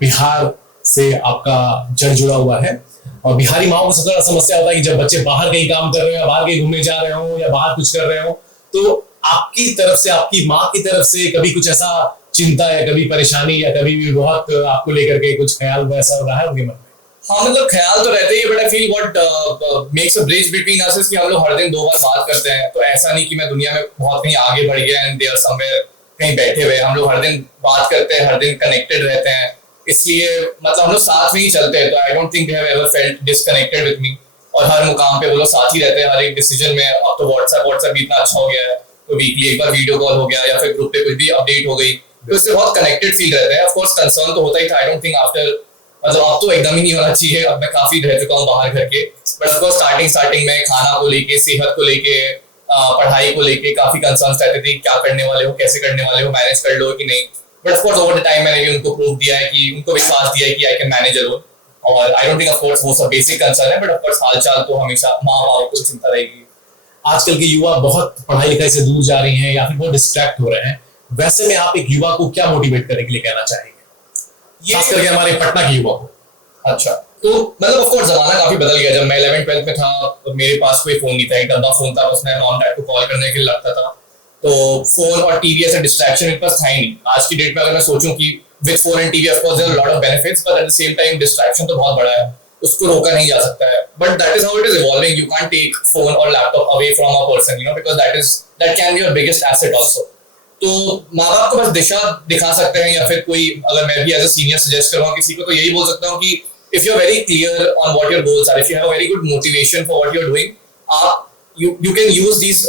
बिहार से आपका जड़ जुड़ा हुआ है और बिहारी माओ को सबसे बड़ा समस्या होता है कि जब बच्चे बाहर कहीं काम कर रहे हो या बाहर कहीं घूमने जा रहे हो या बाहर कुछ कर रहे हो, तो आपकी तरफ से, आपकी माँ की तरफ से कभी कुछ ऐसा चिंता या कभी परेशानी या कभी भी बहुत आपको लेकर के कुछ ख्याल वैसा रहा है उनके मन में? हाँ, मतलब ख्याल तो रहते ही, but I feel what makes a bridge between us is कि हम लोग हर दिन 2 बार बात करते हैं। तो ऐसा नहीं कि मैं दुनिया में बहुत कहीं आगे बढ़ गया एंड दे आर समवेयर कहीं बैठे हुए। हम लोग हर दिन बात करते हैं, हर दिन कनेक्टेड रहते हैं, इसलिए मतलब हम लोग साथ में ही चलते हैं। तो आई don't think they have ever felt disconnected with me, और हर मुकाम पे वो लोग साथ ही रहते हैं, हर एक डिसीजन में। अब तो व्हाट्सएप भी इतना अच्छा हो गया है, तो वीकली एक बार वीडियो कॉल हो गया या फिर ग्रुप पे कुछ भी अपडेट हो गई, तो इससे बहुत कनेक्टेड फील रहते हैं। ऑफ कोर्स कंसर्न तो होता ही था। आई डोंट थिंक आफ्टर, मतलब अब तो एकदम ही नहीं होना चाहिए, अब मैं काफी रह चुका हूँ बाहर घर के, बट ऑफ कोर्स स्टार्टिंग में खाना को लेके, सेहत को लेके, पढ़ाई को लेके काफी कंसर्न्स रहते थे, क्या करने वाले हो, कैसे करने वाले हो, मैनेज कर लो कि नहीं। But of course over the time मैंने भी उनको प्रूव दिया है कि, उनको विश्वास दिया है कि आई कैन मैनेज अलोन। और I don't think of course वो सब बेसिक कंसर्न है, बट ऑफ कोर्स हालचाल तो हमेशा माँ बाप को चिंता रहेगी। आजकल के युवा बहुत पढ़ाई लिखाई से दूर जा रही हैं या फिर बहुत डिस्ट्रैक्ट हो रहे हैं, वैसे में आप एक युवा को क्या मोटिवेट करने के लिए कहना चाहेंगे, खास करके हमारे पटना के युवा को? अच्छा, तो मतलब ऑफ कोर्स जमाना काफी बदल गया। जब मैं 11th-12th में था तो मेरे पास कोई फोन नहीं था, एक डब्बा फोन था, उसमें मॉम डैड को कॉल करने के लिए लगता था। तो फोन और टीवी ऐसा डिस्ट्रैक्शन मेरे पास था ही नहीं। आज की डेट में अगर मैं सोचूं कि with phone and TV of course there are lot of benefits, but at the same time distraction तो बहुत बड़ा है, उसको रोका नहीं जा सकता है। But that is how it is evolving. You can't take phone और laptop away from a person, you know, because that can be your biggest asset also. तो माँ बाप को बस दिशा दिखा सकते हैं, या फिर कोई, अगर मैं भी एज अ सीनियर सजेस्ट करूँ किसी को, तो यही बोल सकता हूँ कि if you're very clear on what your goals are, if you have a very good motivation for what you're doing, you can use these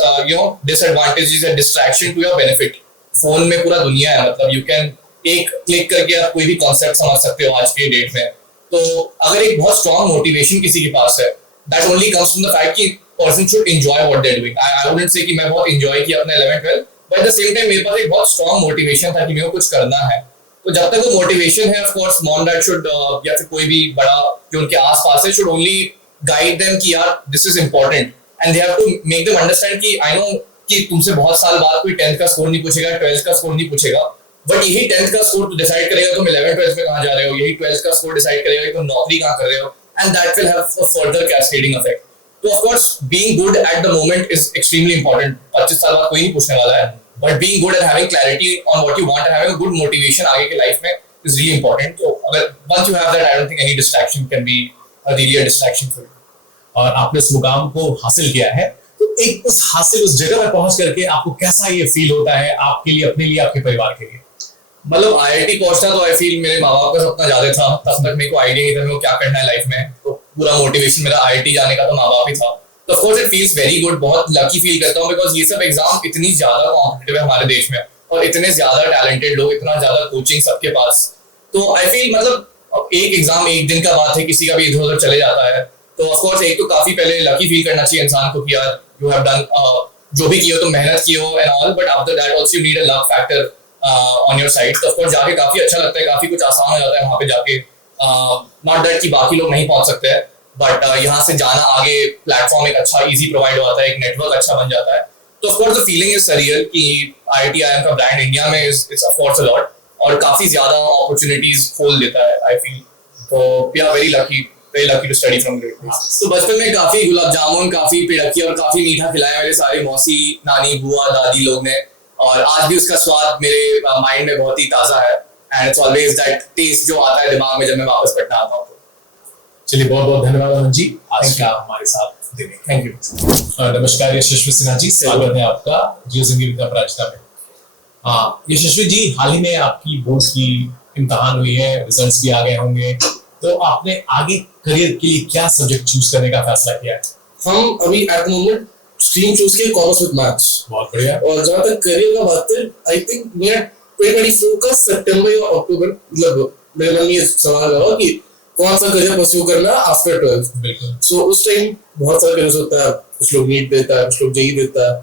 disadvantages and distraction to your benefit. Phone में पूरा दुनिया है, मतलब you can एक click करके आप कोई भी कॉन्सेप्ट समझ सकते हो आज के डेट में। तो अगर एक बहुत स्ट्रॉन्ग मोटिवेशन किसी के पास है, that only comes from the fact कि person should enjoy what they're doing. I wouldn't say कि मैं बहुत enjoy किया अपने 11th-12th, but at the same time मेरे पास एक बहुत स्ट्रॉन्ग मोटिवेशन था कि मेरे को कुछ करना है। तो जब तक वो मोटिवेशन है, of course mom dad should, या फिर कोई भी बड़ा जो उनके आसपास है, शुड ओनली गाइड देम कि यार this is important, and they have to make them understand कि आई नो कि तुमसे बहुत साल बाद कोई 10th का स्कोर नहीं पूछेगा, 12th का स्कोर नहीं पूछेगा, बट यही 10th का स्कोर डिसाइड करेगा तुम 11th-12th में कहाँ जा रहे हो, यही 12th का स्कोर डिसाइड करेगा कि तुम नौकरी कहाँ कर रहे हो, and that will have a further cascading effect. तो of course being good at the moment is extremely important. 25 साल बाद कोई नहीं पूछने वाला है, but being good and having clarity on what you want and having a good motivation आगे के लाइफ में is really important. So once you have that, I don't think any distraction can be really a distraction for you. और आपने उस मुकाम को हासिल किया है, तो एक उस जगह पर पहुंच करके आपको कैसा ये फील होता है आपके लिए, अपने लिए, आपके परिवार के लिए? मतलब IIT पहुंचना तो आई फील मेरे माँ बाप का सपना ज्यादा था। तब तक मेरे को आइडिया नहीं था मेरे को क्या करना है लाइफ में, तो पूरा मोटिवेशन मेरा IIT जाने का तो माँ बाप ही था। तो of course it feels very good, बहुत लकी फील करता हूँ, बिकॉज ये सब एग्जाम इतनी ज्यादा कॉम्पिटिटिव है हमारे देश में, और इतने ज्यादा टैलेंटेड लोग, इतना ज्यादा कोचिंग सबके पास। तो आई फील मतलब एक एग्जाम एक दिन का बात है, किसी का भी इधर उधर चले जाता है। तो ऑफ कोर्स एक तो काफी पहले लकी फील करना चाहिए इंसान को कि यार यू हैव डन, जो भी किया तुम मेहनत की हो and all, but after that also you need a luck factor on your side. तो ऑफ कोर्स जाके काफी अच्छा लगता है, काफी कुछ आसान हो जाता है वहां पे जाके। नॉट दैट कि बाकी लोग नहीं पहुंच सकते हैं, बट यहाँ से जाना आगे, प्लेटफॉर्म एक अच्छा इजी प्रोवाइड होता है, एक नेटवर्क अच्छा बन जाता है। तो of course the feeling is surreal कि IIT IIM का ब्रांड इंडिया में इज अफोर्ड्स अ लॉट और काफी ज्यादा अपॉर्चुनिटीज खोल देता है आई फील। तो we are very lucky to study from great place. तो बचपन में काफी गुलाब जामुन, काफी पेड़की और काफी मीठा खिलाया मेरे सारे मौसी, नानी, बुआ, दादी लोग ने, और आज भी उसका स्वाद मेरे माइंड में बहुत ही ताजा है, and it's always that taste जो आता है दिमाग में जब मैं वापस पटना आता हूँ। चलिए बहुत बहुत धन्यवाद अमन जी आज का हमारे साथ देने। Thank you. नमस्कार यशस्वी सिन्हा जी, स्वागत है आपका जियो जिंदगी विद अपराजिता में। हाँ यशस्वी जी, हाल ही में आपकी बोर्ड की इम्तिहान हुई है, रिजल्ट्स भी आ गए होंगे, तो आपने आगे करियर के लिए क्या सब्जेक्ट चूज करने का फैसला किया है? हम अभी eight the moment stream choose किया कॉमर्स विद मैथ्स। बहुत बढ़िया। और जहाँ तक करियर का बात है, आई थिंक मेरा 2024 का सितंबर या अक्टूबर, मतलब मेरे मन में ये सवाल रहा कि कौन सा करियर परस्यू करना है आफ्टर 12th। बिल्कुल। सो उस टाइम बहुत सारा करियर होता है, कुछ लोग नीट देता है, कुछ लोग जेईई देता है।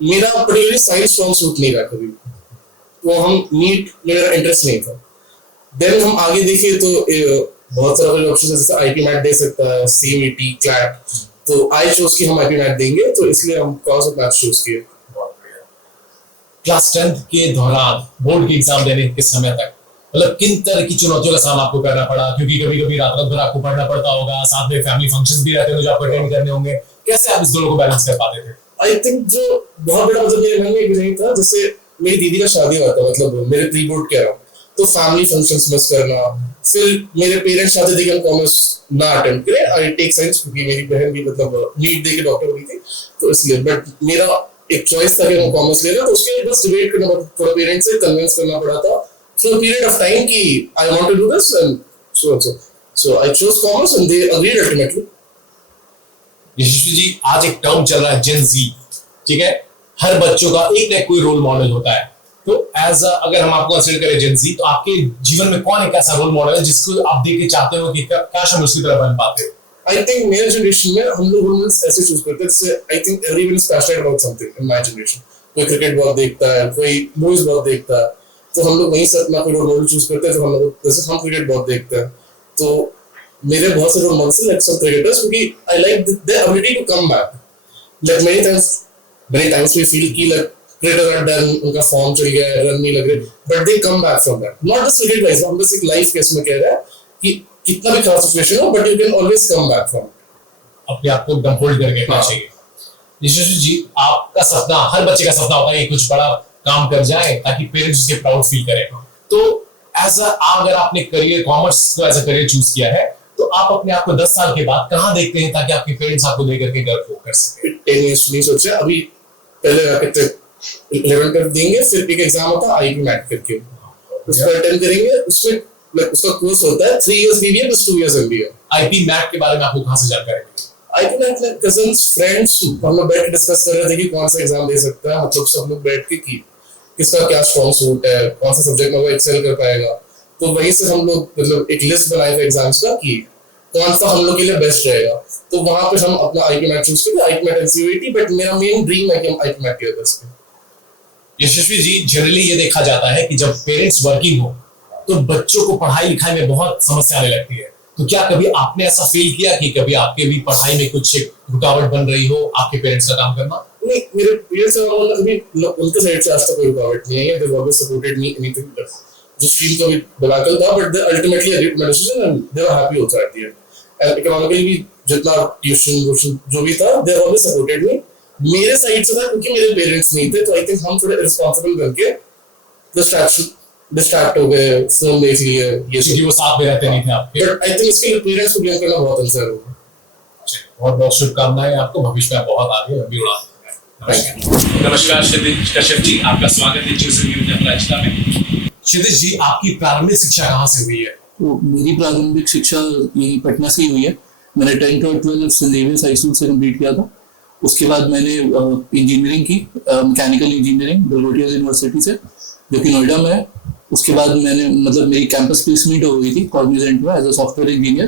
मेरा पर्टिकुलरली साइंस स्ट्रॉन्ग सूट नहीं रहा कभी, तो हम नीट मेरा इंटरेस्ट नहीं था। देन हम आगे देखे तो बहुत सारे ऑप्शन है, जैसे आईपी मैट दे सकता है, सीएमईटी, क्लैट, तो आई चूज की हम आईपी मैट देंगे, तो इसलिए हम कॉमर्स विद मैथ्स चूज किए। क्लास 10th के दौरान बोर्ड के एग्जाम देने के समय तक मतलब किन तरह की चुनौतियों का सामना आपको करना पड़ा? क्योंकि कभी कभी रात भर आपको पढ़ना पड़ता होगा, साथ में फैमिली फंक्शंस भी रहते हैं जो आपको अटेंड करने होंगे, कैसे आप इस दोनों को बैलेंस कर पाते थे? आई थिंक जो बहुत बड़ा मतलब मेरे मन में एक नहीं था, जैसे मेरी दीदी का शादी हुआ था, मतलब मेरे प्री बोर्ड कह रहा हूँ, तो फैमिली फंक्शंस मिस करना, फिर मेरे पेरेंट्स चाहते थे कि हम कॉमर्स ना अटेम्प्ट करें, आई टेक साइंस, क्योंकि मेरी बहन भी मतलब नीट दे के डॉक्टर बनी थी, तो इसलिए। बट मेरा एक चॉइस था कि मैं कॉमर्स ले रहा, तो उसके लिए बस डिबेट करना पड़ा, थोड़ा पेरेंट्स से कन्विंस करना पड़ा था through a period of time कि I want to do this, and so I chose commerce and they agreed ultimately. यशस्वी जी, आज एक टर्म चल रहा है जेन ज़ी, ठीक है? हर बच्चों का एक ना कोई रोल मॉडल होता है, तो अगर हम आपको कंसीडर करें जेन ज़ी, तो आपके जीवन में कौन एक ऐसा रोल मॉडल है जिसको आप देख के चाहते हो कि काश हम उसकी तरह बन पाते? I think मेरे जनरेशन में हम लोग रोल मॉडल्स ऐसे चूज करते हैं, जैसे I think everyone is passionate about something in my generation. कोई क्रिकेट बहुत देखता है, कोई मूवीज बहुत देखता है, तो हम लोग वहीं से अपना कोई रोल मॉडल चूज करते हैं। तो हम लोग जैसे हम क्रिकेट बहुत देखते हैं, तो मेरे बहुत से रोल मॉडल्स हैं, लाइक सम क्रिकेटर्स, क्योंकि I like their ability to come back. Like many times we feel कि लाइक क्रिकेटर आर डन, उनका फॉर्म चल गया है, रन नहीं लग रहे, but they come back from that. Not just cricket wise, हम बस एक लाइफ केस में कह रहे हैं कि कितना भी खराब सिचुएशन हो, but you can always come back from. अपने आप को एकदम होल्ड करके रखना चाहिए। यशस्वी जी, आपका सपना, हर बच्चे का सपना होता है कि कुछ बड़ा काम कर जाए ताकि पेरेंट्स उसके प्राउड फील करें। तो अगर आपने करियर कॉमर्स को एज अ करियर चूज किया है, तो आप अपने आप को 10 साल के बाद कहाँ देखते हैं ताकि आपके पेरेंट्स आपको देख करके गर्व कर सके? 10 years नहीं सोचा अभी, पहले 11 कर देंगे, फिर एक एग्जाम होता है आईपी मैट करके, उसको अटेंड करेंगे। उसमें उसका कोर्स होता है 3 years BBA plus 2 years MBA। IPMAT के बारे में आपको कहाँ से जानकारी मिली? आईपी मैट में कजन्स फ्रेंड्स हम लोग बैठ के डिस्कस कर रहे थे कि कौन सा एग्जाम दे सकता है, मतलब सब लोग बैठ के कि किसका क्या स्ट्रॉन्ग सूट है, कौन सा सब्जेक्ट में वो एक्सेल कर पाएगा। तो वहीं से हम लोग मतलब एक लिस्ट बनाए थे एग्जाम्स का कि कौन सा हम लोग के लिए बेस्ट रहेगा। तो वहां पे हम अपना आईपी मैट चूज किया, आईपी मैट एनसीयूटी, बट मेरा मेन ड्रीम है कि हम आईपी मैट क्लियर कर सकें। यशस्वी जी, जनरली ये देखा जाता है कि जब पेरेंट्स वर्किंग हो तो बच्चों को पढ़ाई लिखाई में बहुत समस्या आने लगती है। तो क्या कभी आपने ऐसा फील किया कि कभी आपके भी पढ़ाई में कुछ रुकावट बन रही हो आपके पेरेंट्स का काम करना? नहीं, मेरे पेरेंट्स का कभी उनके साइड से आज तक कोई रुकावट नहीं है। They always supported me anything जो स्ट्रीम का भी बिलाकल था, but they ultimately agreed my decision and they were happy also at the end. And economically भी जितना ट्यूशन जो भी था, दे ऑलवेज सपोर्टेड मी। मेरे साइड से था क्योंकि मेरे पेरेंट्स नहीं थे, तो आई थिंक हम थोड़े रिस्पांसिबल करके डिस्ट्रैक्ट हो गए, फोन देख लिए, ये क्योंकि वो साथ में रहते नहीं थे आपके। बट आई थिंक इसके लिए पेरेंट्स को ब्लेम करना बहुत अनफेयर होगा। बहुत बहुत शुभकामनाएं आपको, भविष्य में बहुत आगे लंबी उड़ान। नमस्कार क्षितिज कश्यप जी, आपका स्वागत है जियो जिंदगी विद अपराजिता में। क्षितिज जी, आपकी प्रारंभिक शिक्षा कहाँ से हुई है? तो मेरी प्रारंभिक शिक्षा यही पटना से ही हुई है। मैंने 10th और 12th Saint Xavier's High School से कंप्लीट किया था। उसके बाद मैंने इंजीनियरिंग की, मैकेनिकल इंजीनियरिंग बेलगोटिया यूनिवर्सिटी से, जो कि नोएडा में है। उसके बाद मैंने मतलब मेरी कैंपस प्लेसमेंट हो गई थी कॉग्निजेंट में एज अ सॉफ्टवेयर इंजीनियर।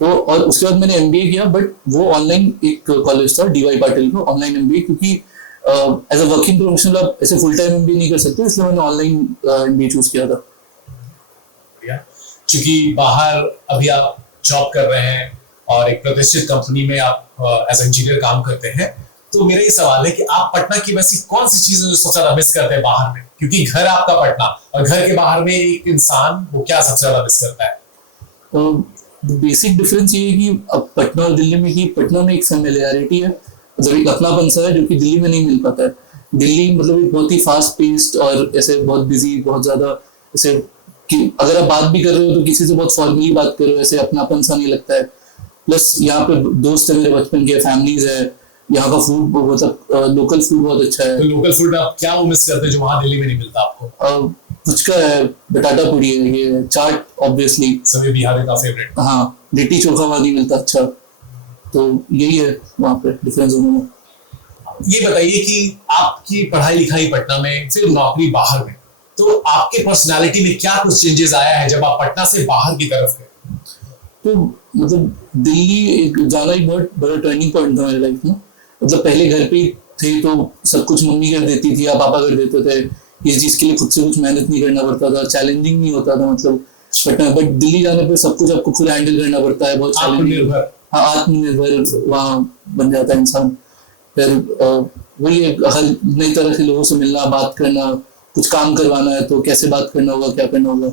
तो और उसके बाद मैंने एमबीए किया, बट वो ऑनलाइन एक कॉलेज था डीवाई पाटिल को, ऑनलाइन एमबीए, क्योंकि एज अ वर्किंग प्रोफेशनल आप ऐसे फुल टाइम एमबीए नहीं कर सकते, इसलिए मैंने ऑनलाइन एमबीए चूज किया था। क्योंकि बाहर अभी आप जॉब कर रहे हैं और एक प्रतिष्ठित कंपनी में आप एज इंजीनियर काम करते हैं, तो मेरा ये सवाल है कि आप पटना की वैसी कौन सी चीजें जो सबसे ज्यादा मिस करते हैं बाहर में? क्योंकि घर आपका पटना और घर के बाहर में एक इंसान वो क्या सबसे ज्यादा मिस करता है? बेसिक डिफरेंस ये है कि अब पटना और दिल्ली में, कि पटना में एक फैमिलियरिटी है, मतलब एक अपनापन सा है जो कि दिल्ली में नहीं मिल पाता है। दिल्ली मतलब एक बहुत ही फास्ट पेस्ड और ऐसे बहुत बिजी, बहुत ज्यादा ऐसे कि अगर आप बात भी कर रहे हो तो किसी से बहुत फॉर्मली बात कर रहे हो, ऐसे अपनापन सा नहीं लगता है। प्लस यहाँ पे दोस्त है मेरे बचपन के, फैमिलीज है, यहाँ का फूड मतलब लोकल फूड बहुत अच्छा है। तो लोकल फूड आप क्या मिस करते हैं जो वहाँ दिल्ली में नहीं मिलता आपको? पुचका है, बटाटा पूरी है, ये चाट ऑब्वियसली सभी बिहारी का फेवरेट। हाँ, लिट्टी चोखा वहाँ नहीं मिलता अच्छा। तो यही है वहाँ पे डिफरेंस उन्होंने। ये बताइए कि आपकी पढ़ाई लिखाई पटना में, फिर नौकरी बाहर में, तो आपके पर्सनालिटी में क्या कुछ चेंजेस आया है जब आप पटना से बाहर की तरफ गए? तो मतलब दिल्ली एक जाना ही बहुत बड़ा टर्निंग पॉइंट था मेरी लाइफ में। मतलब पहले घर पे थे तो सब कुछ मम्मी कर देती थी या पापा कर देते थे, इस चीज के लिए खुद से कुछ मेहनत नहीं करना पड़ता था, चैलेंजिंग नहीं होता था मतलब पटना। बट दिल्ली जाने पे सब कुछ आपको खुद हैंडल करना पड़ता है, बहुत चैलेंजिंग। हाँ, आत्मनिर्भर वहाँ बन जाता है इंसान। फिर वही हर नई तरह के लोगों से मिलना, बात करना, कुछ काम करवाना है तो कैसे बात करना होगा, क्या करना होगा।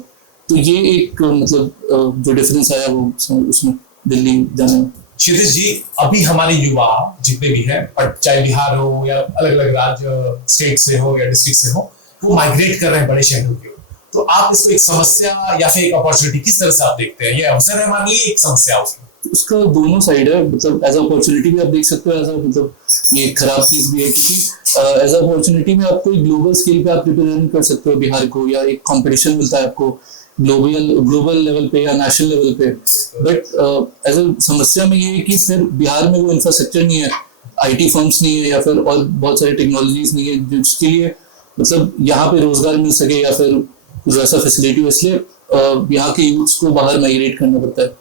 तो ये एक मतलब जो डिफरेंस आया वो उसमें दिल्ली जाने में। क्षितिज जी, अभी हमारे युवा जितने भी हैं, चाहे बिहार हो या अलग अलग राज्य स्टेट से हो या डिस्ट्रिक्ट से हो, वो माइग्रेट कर रहे हैं बड़े शहरों की ओर। तो आप इसको एक समस्या या फिर एक अपॉर्चुनिटी किस तरह से आप देखते हैं? ये अवसर है हमारे लिए, एक समस्या उसका दोनों साइड है। मतलब एज अपॉर्चुनिटी भी आप देख सकते हो, एज मतलब ये खराब चीज भी है, क्योंकि एज अपॉर्चुनिटी में आपको एक ग्लोबल स्केल पे आप रिप्रेजेंट कर सकते हो बिहार को, या एक कंपटीशन मिलता है आपको ग्लोबल लेवल पे या नेशनल लेवल पे। बट एज अ समस्या में ये है कि फिर बिहार में वो इंफ्रास्ट्रक्चर नहीं है, आईटी फर्म्स नहीं है, या फिर और बहुत सारी टेक्नोलॉजीज नहीं है जिसके लिए मतलब यहाँ पे रोजगार मिल सके या फिर कुछ ऐसा फैसिलिटी हो। इसलिए यहाँ के यूथ्स को बाहर माइग्रेट करना पड़ता है।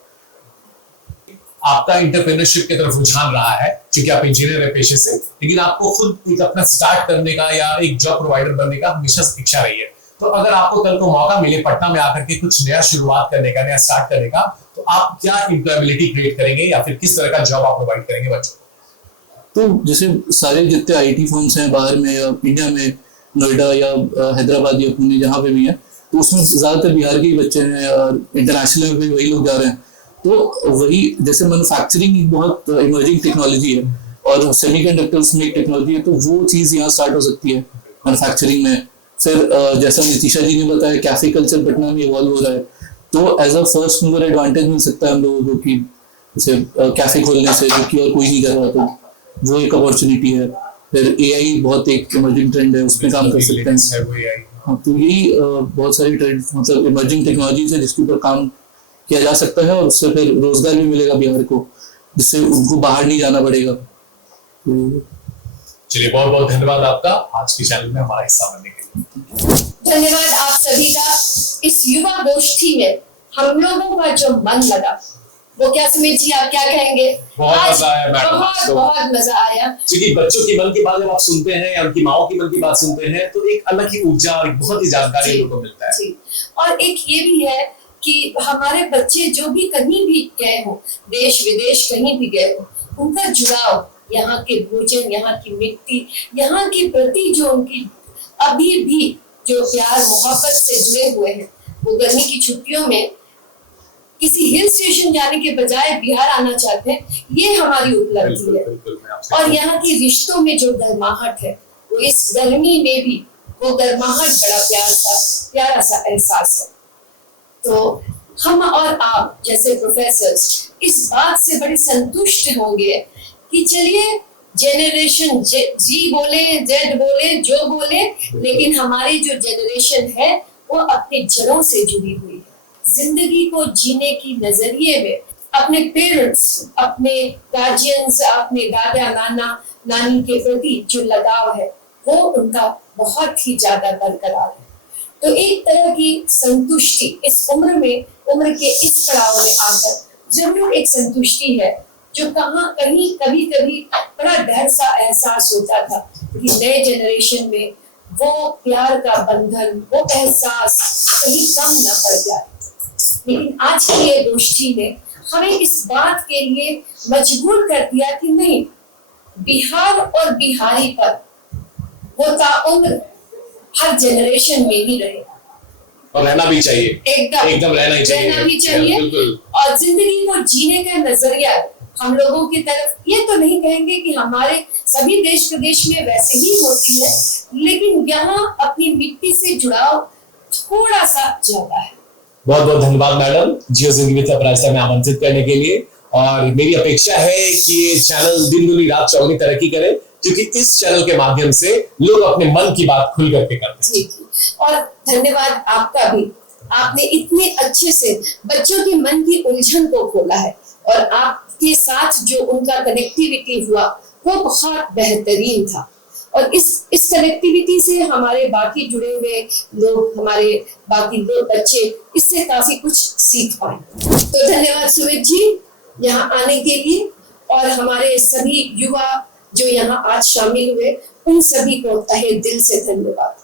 आपका इंटरप्रेन्योरशिप की तरफ रुझान रहा है क्योंकि आप इंजीनियर है पेशे से, लेकिन आपको खुद एक अपना स्टार्ट करने का या एक जॉब प्रोवाइडर बनने का हमेशा इच्छा रही है। तो अगर आपको कल को मौका मिले पटना में आकर के कुछ नया शुरुआत करने का, नया स्टार्ट करने का, तो आप क्या एम्प्लॉयबिलिटी क्रिएट करेंगे या फिर किस तरह का जॉब आप प्रोवाइड करेंगे बच्चों? तो जैसे सारे जितने आईटी फर्म्स हैं बाहर में या इंडिया में, नोएडा या हैदराबाद या पुणे जहाँ पे भी है, तो उसमें ज्यादातर बिहार के ही बच्चे हैं और इंटरनेशनल में भी वही लोग जा रहे हैं। तो वही जैसे मैन्युफैक्चरिंग एक बहुत इमर्जिंग टेक्नोलॉजी है और सेमीकंडक्टर्स में एक टेक्नोलॉजी है, तो वो चीज यहाँ स्टार्ट हो सकती है मैन्युफैक्चरिंग में। फिर जैसा नितिशा जी ने बताया कैफे कल्चर पटना में इवॉल्व हो रहा है, तो as a first mover advantage मिल सकता है हम लोगों को कि जैसे कैफे खोलने से, जो कि और कोई नहीं कर रहा, तो वो एक अपॉर्चुनिटी है। फिर एआई बहुत एक इमर्जिंग ट्रेंड है, उस पर काम कर सकते हैं। हाँ, तो यही बहुत सारी ट्रेंड मतलब इमर्जिंग टेक्नोलॉजीज है जिसके ऊपर काम किया जा सकता है और उससे फिर रोजगार भी मिलेगा बिहार को, जिससे उनको बाहर नहीं जाना पड़ेगा। चलिए, बहुत बहुत धन्यवाद आपका आज के चैनल में हमारा हिस्सा बनने के लिए। धन्यवाद आप सभी का। इस युवा गोष्ठी में हम लोगों का जो मन लगा, वो क्या सुमित जी आप क्या कहेंगे? बहुत आज मजा आया मैडम, बहुत मजा आया। क्योंकि बच्चों की मन की बात जब आप सुनते हैं या उनकी माओ की मन की बात सुनते हैं तो एक अलग ही ऊर्जा और बहुत ही जानकारी लोगों को मिलता है। जी। और एक ये भी है कि हमारे बच्चे जो भी कहीं भी गए हो, देश विदेश कहीं भी गए हो, उनका जुड़ाव यहाँ के भोजन, यहाँ की मिट्टी, यहाँ के प्रति जो उनकी अभी भी जो प्यार मोहब्बत से जुड़े हुए हैं, वो गर्मी की छुट्टियों में किसी हिल स्टेशन जाने के बजाय बिहार आना चाहते हैं, ये हमारी उपलब्धि है। और यहाँ के रिश्तों में जो गर्माहट है, वो इस गर्मी में भी वो गर्माहट बड़ा प्यारा सा एहसास है। तो हम और आप जैसे प्रोफेसर्स इस बात से बड़े संतुष्ट होंगे कि चलिए जेनरेशन जी बोले, जेड बोले, जो बोले, लेकिन हमारी जो जनरेशन है वो अपने जड़ों से जुड़ी हुई है। जिंदगी को जीने की नजरिए में अपने पेरेंट्स, अपने गार्जियंस, अपने दादा नानी के प्रति जो लगाव है वो उनका बहुत ही ज्यादा बरकरार है। तो एक तरह की संतुष्टि इस उम्र के इस पड़ाव में आकर जरूर एक संतुष्टि है, जो कहीं कभी बड़ा डर सा एहसास होता था कि नए जनरेशन में वो प्यार का बंधन, वो एहसास कहीं कम न पड़ जाए। लेकिन आज की ये गोष्ठी ने हमें इस बात के लिए मजबूर कर दिया कि नहीं, बिहार और बिहारी पर वो ताउम्र हर जनरेशन में ही रहेगा और रहना भी चाहिए, एकदम रहना भी चाहिए। और जिंदगी को जीने का नजरिया हम लोगों की तरफ, ये तो नहीं कहेंगे कि हमारे सभी देश प्रदेश में वैसे ही होती है, लेकिन यहाँ अपनी मिट्टी से जुड़ाव थोड़ा सा ज्यादा है। बहुत बहुत धन्यवाद मैडम जियो जिंदगी विद अपराजिता में आमंत्रित करने के लिए। और मेरी अपेक्षा है कि ये चैनल दिन दुनी रात चौगुनी तरक्की करे, क्योंकि इस चैनल के माध्यम से लोग अपने मन की बात खुल करके करते हैं। और धन्यवाद आपका भी, आपने इतने अच्छे से बच्चों के मन की उलझन को खोला है और आपके साथ जो उनका कनेक्टिविटी हुआ वो बहुत बेहतरीन था। और इस कनेक्टिविटी से हमारे बाकी जुड़े हुए लोग, हमारे बाकी लोग बच्चे इससे काफी कुछ सीख पाए। तो धन्यवाद सुमित जी यहाँ आने के लिए, और हमारे सभी युवा जो यहाँ आज शामिल हुए उन सभी को तहे दिल से धन्यवाद।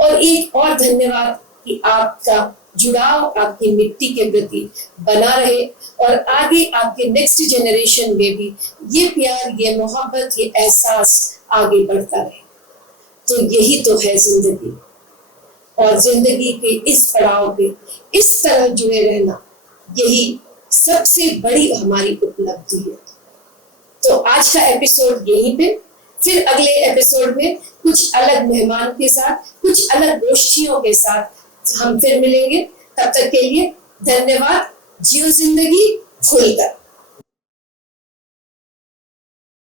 और एक और धन्यवाद कि आपका जुड़ाव आपकी मिट्टी के प्रति बना रहे और आगे आपके नेक्स्ट जनरेशन में भी ये प्यार, ये मोहब्बत, ये एहसास आगे बढ़ता रहे। तो यही तो है जिंदगी, और जिंदगी के इस पड़ाव पे इस तरह जुड़े रहना, यही सबसे बड़ी हमारी उपलब्धि है। तो आज का एपिसोड यहीं पे, फिर अगले एपिसोड में कुछ अलग मेहमान के साथ, कुछ अलग गोष्ठियों के साथ हम फिर मिलेंगे। तब तक के लिए धन्यवाद। जियो जिंदगी खुलकर।